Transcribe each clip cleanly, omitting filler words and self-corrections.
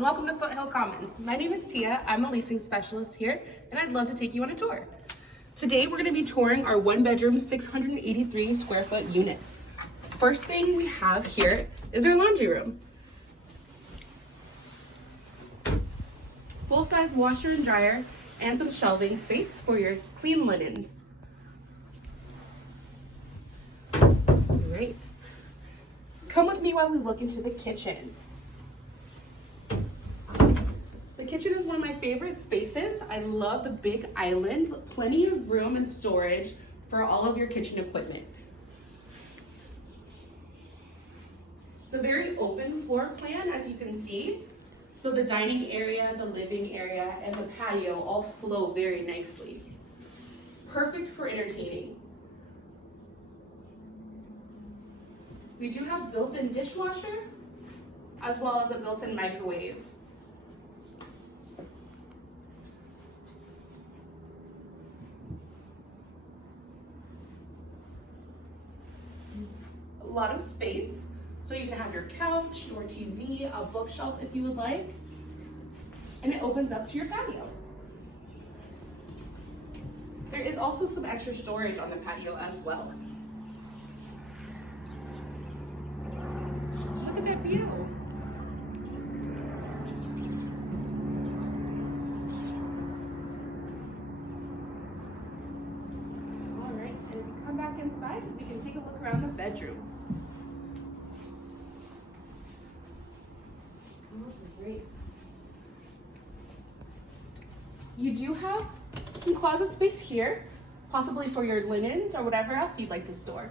and welcome to Foothill Commons. My name is Tia, I'm a leasing specialist here, and I'd love to take you on a tour. Today we're going to be touring our one bedroom, 683 square foot units. First thing we have here is our laundry room. Full-size washer and dryer, and some shelving space for your clean linens. Great. Come with me while we look into the kitchen. The kitchen is one of my favorite spaces. I love the big island, plenty of room and storage for all of your kitchen equipment. It's a very open floor plan, as you can see. So the dining area, the living area, and the patio all flow very nicely. Perfect for entertaining. We do have built-in dishwasher, as well as a built-in microwave. A lot of space, so you can have your couch, your TV, a bookshelf if you would like, and it opens up to your patio. There is also some extra storage on the patio as well. Look at that view. All right, and if you come back inside, we can take a look around the bedroom. Great. You do have some closet space here, possibly for your linens or whatever else you'd like to store.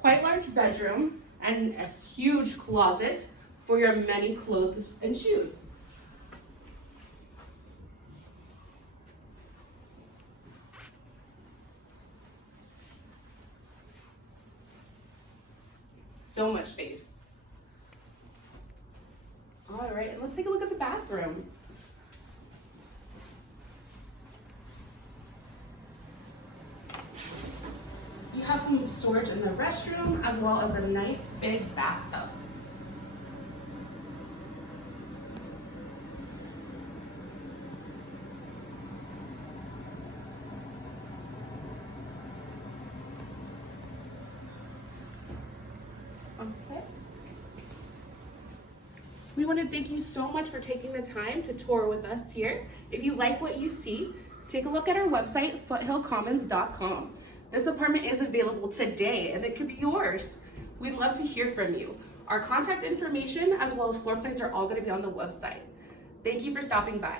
Quite large bedroom and a huge closet for your many clothes and shoes. So much space. All right, and let's take a look at the bathroom. You have some storage in the restroom, as well as a nice big bathtub. Okay. We want to thank you so much for taking the time to tour with us here. If you like what you see, take a look at our website, foothillcommons.com. This apartment is available today, and it could be yours. We'd love to hear from you. Our contact information as well as floor plans are all going to be on the website. Thank you for stopping by.